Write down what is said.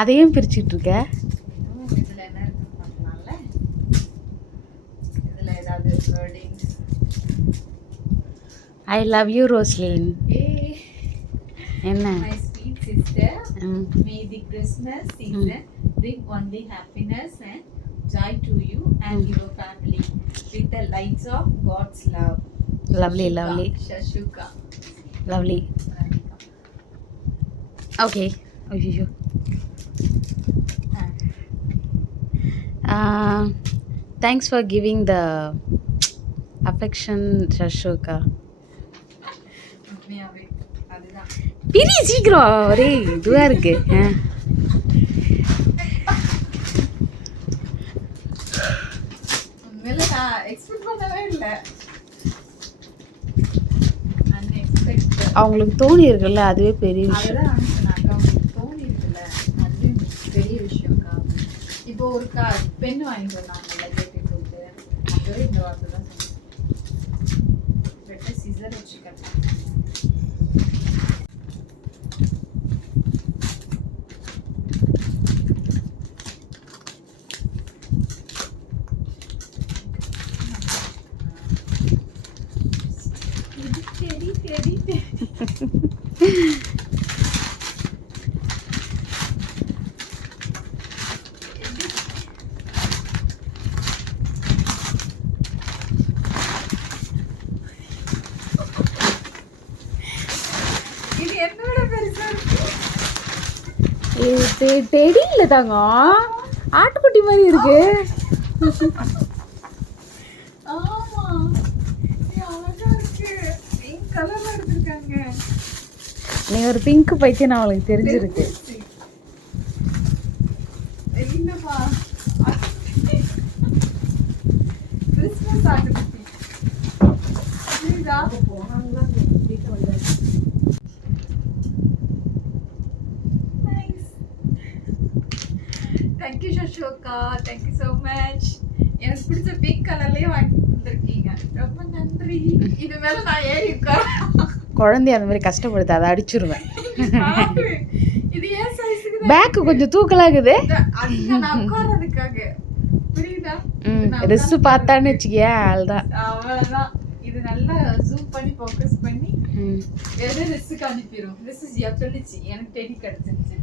அதையும் பிரிச்சுட்டு இருக்க. இதுல என்ன இருக்குன்னு பார்க்கலாம்ல. இதுல ஏதாவது wordings. I love you Roslin. என்ன? My sweet sister, may the Christmas season bring only happiness and joy to you and your family with the lights of God's love. Lovely, lovely. Shashuka. Lovely. Okay. ஐயோ. Thanks for giving the affection, Shashuka. அதுதான். பிரி சீக்கிரம், ஒரே இதுவாக இருக்கு. உண்மையில நான் expect பண்ணவே இல்லை. அன்எக்ஸ்பெக்டட். அவங்களுக்கு தோணி இருக்குல்ல, அதுவே பெரிய விஷயம். அதுதான் அனுப்பினாக்கா அவங்களுக்கு தோணி இருக்குல்ல, அதுவே பெரிய விஷயம்க்கா. இப்போ ஒரு பெண் வாங்கிட்டு வந்தாங்கல்ல கேட்டு போட்டு, அப்பவே இந்த வார்த்தை தான் சொன்னேன். பெட்டர் சிசர் வச்சுக்கிறேன். இது என்னோட பெருசா இருக்கு. இது டெடி இல்லை தாங்க, ஆட்டுக்குட்டி மாதிரி இருக்கு. ஆமா, இது அழகா இருக்கு. பிங்க் கலர்ல எடுத்திருக்காங்க. நீ ஒரு பிங்க் பைத்தியம் அவளுக்கு தெரிஞ்சிருக்கு. இல்லப்பா, கிறிஸ்மஸ் ஆட்டுக்குட்டி. இதுதான் தேங்க்யூ சஷோகா, தேங்க்யூ ஸோ மச். எனக்கு பிடிச்ச பிங்க் கலர்லயே வாங்கி வந்திருக்கீங்க, ரொம்ப நன்றி. இது மேல நான் ஏறி உட்கார குழந்தைய அந்த மாதிரி கஷ்டப்படுத்த, அதை அடிச்சிருவேன். இது ஏன் சைஸுக்கு பேக்கு கொஞ்சம் தூக்கலாகுது. நான் உட்கார்றதுக்காக, புரியுதா? ரிஸ்ஸு பார்த்தான்னு வச்சுக்கியா, அதுதான். அவ்வளவுதான். இது நல்லா ஜூம் பண்ணி ஃபோக்கஸ் பண்ணி எது ரிஸ்ஸுக்கு அனுப்பிடும். ரிஸ் சொல்லிச்சு எனக்கு டெடி கிடைச்சிருச்சு.